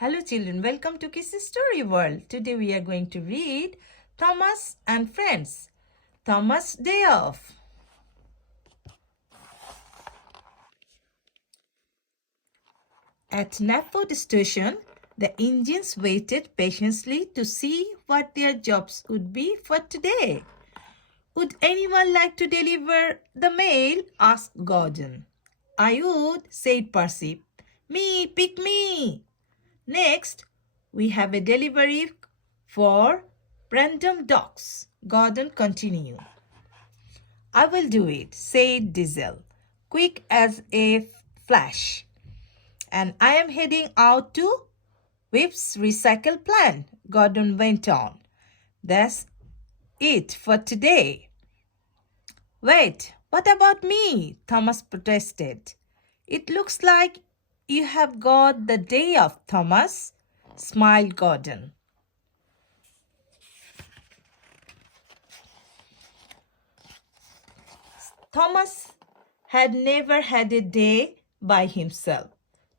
Hello children, welcome to Kissy Story World. Today we are going to read Thomas and Friends. Thomas' Day Off. At Knapford Station, the engines waited patiently to see what their jobs would be for today. Would anyone like to deliver the mail? Asked Gordon. I would, said Percy. Me, pick me. Next, we have a delivery for Brandon Docks. Gordon continued. I will do it, said Diesel, quick as a flash. And I am heading out to Whip's recycle plant, Gordon went on. That's it for today. Wait, what about me? Thomas protested. It looks like you have got the day off, Thomas, smiled Gordon. Thomas had never had a day by himself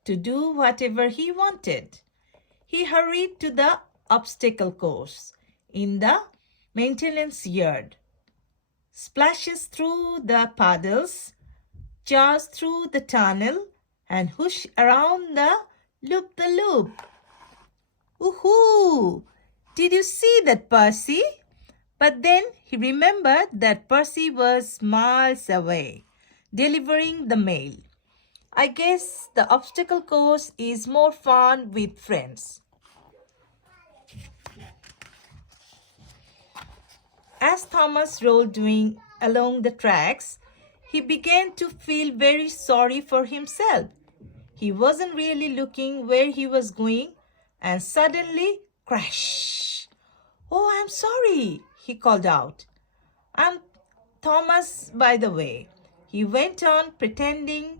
to do whatever he wanted. He hurried to the obstacle course in the maintenance yard, splashes through the puddles, charged through the tunnel, and whoosh around the loop-the-loop. Woohoo! Did you see that, Percy? But then he remembered that Percy was miles away, delivering the mail. I guess the obstacle course is more fun with friends. As Thomas rolled along the tracks, he began to feel very sorry for himself. He wasn't really looking where he was going, and suddenly, crash! Oh, I'm sorry, he called out. I'm Thomas, by the way. He went on pretending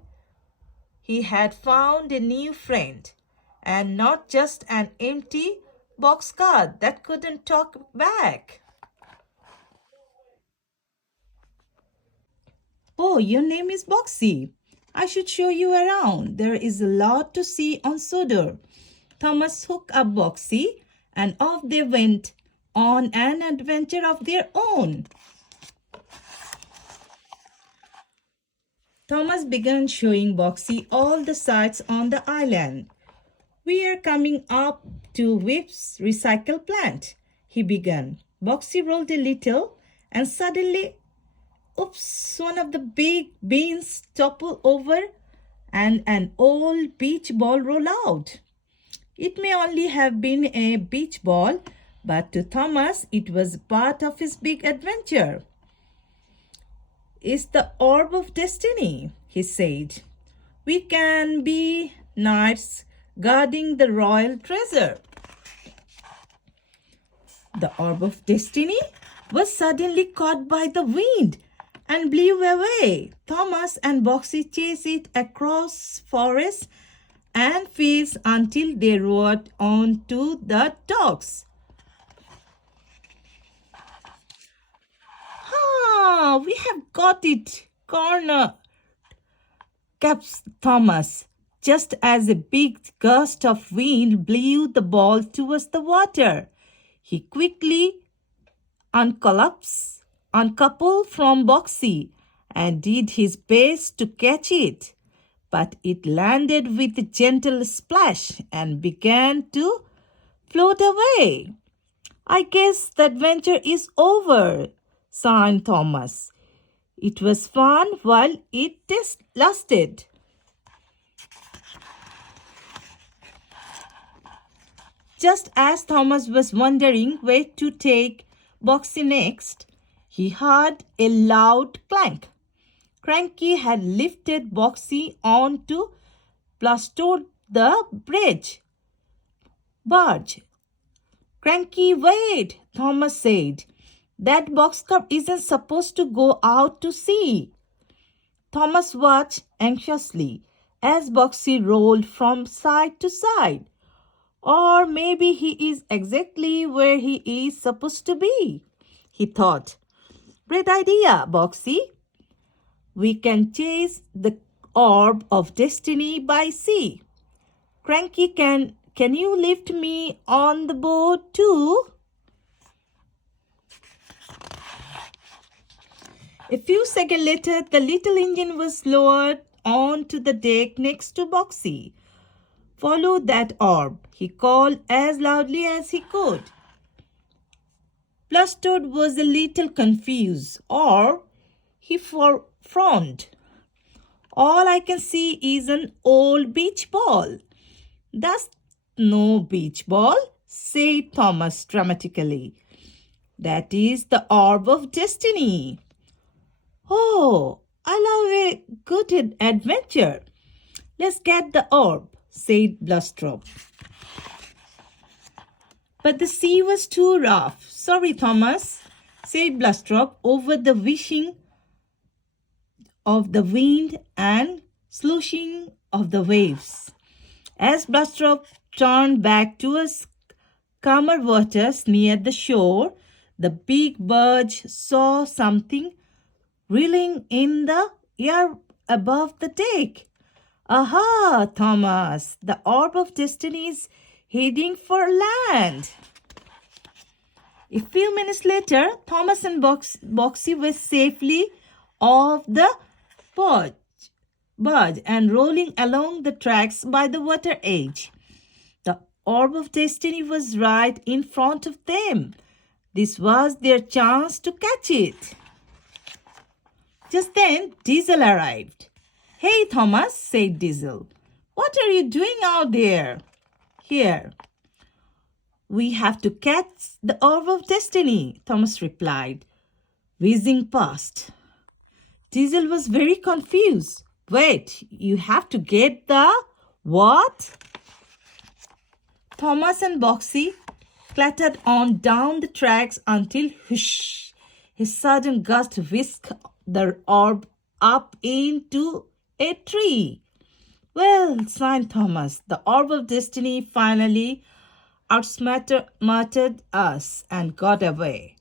he had found a new friend, and not just an empty boxcar that couldn't talk back. Oh, your name is Boxy. I should show you around. There is a lot to see on Sodor. Thomas hooked up Boxy, and off they went on an adventure of their own. Thomas began showing Boxy all the sights on the island. We are coming up to Whip's recycle plant, he began. Boxy rolled a little, and suddenly, oops, one of the big beans toppled over and an old beach ball rolled out. It may only have been a beach ball, but to Thomas it was part of his big adventure. It's the orb of destiny, he said. We can be knights guarding the royal treasure. The orb of destiny was suddenly caught by the wind and blew away. Thomas and Boxy chased it across forests and fields until they rode on to the docks. Ah, we have got it, corner, gasped Thomas, just as a big gust of wind blew the ball towards the water. He quickly uncoupled from Boxy and did his best to catch it, but it landed with a gentle splash and began to float away. I guess the adventure is over, sighed Thomas. It was fun while it lasted. Just as Thomas was wondering where to take Boxy next, he heard a loud clank. Cranky had lifted Boxy onto plastered the barge. Cranky, wait, Thomas said. That boxcar isn't supposed to go out to sea. Thomas watched anxiously as Boxy rolled from side to side. Or maybe he is exactly where he is supposed to be, he thought. Great idea, Boxy. We can chase the orb of destiny by sea. Cranky can can you lift me on the boat too? A few seconds later, the little engine was lowered onto the deck next to Boxy. Follow that orb, he called as loudly as he could. Plush Toad was a little confused, or he frowned. All I can see is an old beach ball. That's no beach ball, said Thomas dramatically. That is the orb of destiny. Oh, I love a good adventure. Let's get the orb, said Blustrop. But the sea was too rough. Sorry, Thomas, said Blustrop over the wishing of the wind and slushing of the waves. As Blustrop turned back towards calmer waters near the shore, the big barge saw something reeling in the air above the deck. Aha, Thomas, the orb of destiny is heading for land. A few minutes later, Thomas and Boxy were safely off the barge and rolling along the tracks by the water edge. The orb of destiny was right in front of them. This was their chance to catch it. Just then, Diesel arrived. Hey, Thomas, said Diesel. What are you doing out there? Here. We have to catch the orb of destiny, Thomas replied, whizzing past. Diesel was very confused. Wait, you have to get the what? Thomas and Boxy clattered on down the tracks until, whoosh, a sudden gust whisked the orb up into a tree. Well, sighed Thomas, the orb of destiny finally outsmarted us and got away.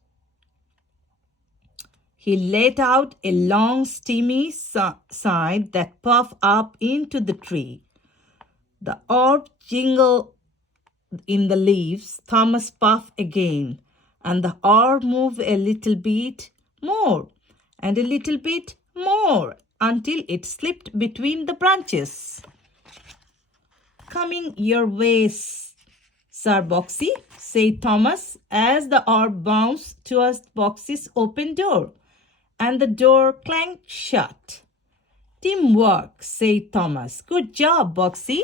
He let out a long, steamy sigh that puffed up into the tree. The orb jingled in the leaves. Thomas puffed again, and the orb moved a little bit more, and a little bit more, until it slipped between the branches. Coming your way, Sir Boxy, said Thomas, as the orb bounced towards Boxy's open door, and the door clanged shut. Teamwork, said Thomas. Good job, Boxy.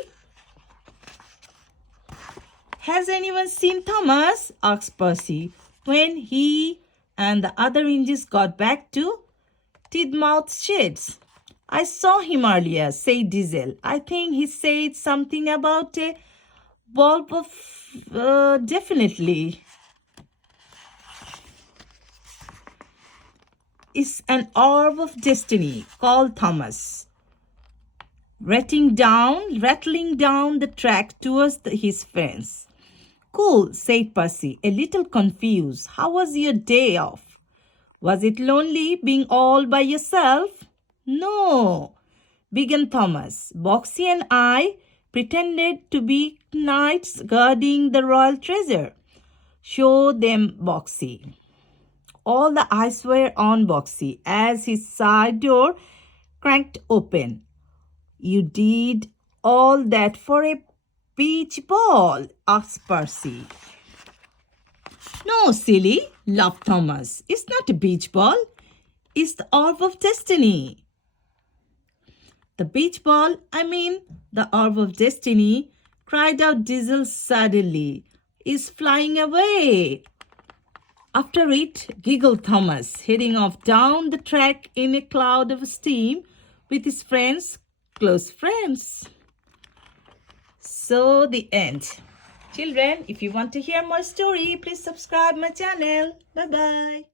Has anyone seen Thomas? Asked Percy, when he and the other engines got back to Tidmouth Sheds. I saw him earlier, said Diesel. I think he said something about a bulb of definitely. Is an orb of destiny, called Thomas, rattling down the track towards his friends. Cool, said Percy, a little confused. How was your day off? Was it lonely being all by yourself? No, began Thomas. Boxy and I pretended to be knights guarding the royal treasure. Show them, Boxy. All the eyes were on Boxy as his side door cranked open. You did all that for a beach ball? Asked Percy. No, silly, laughed Thomas. It's not a beach ball. It's the orb of destiny. The beach ball, the orb of destiny, cried out Diesel suddenly, is flying away. After it, giggled Thomas, heading off down the track in a cloud of steam with his close friends. So the end. Children, if you want to hear more story, please subscribe my channel. Bye-bye.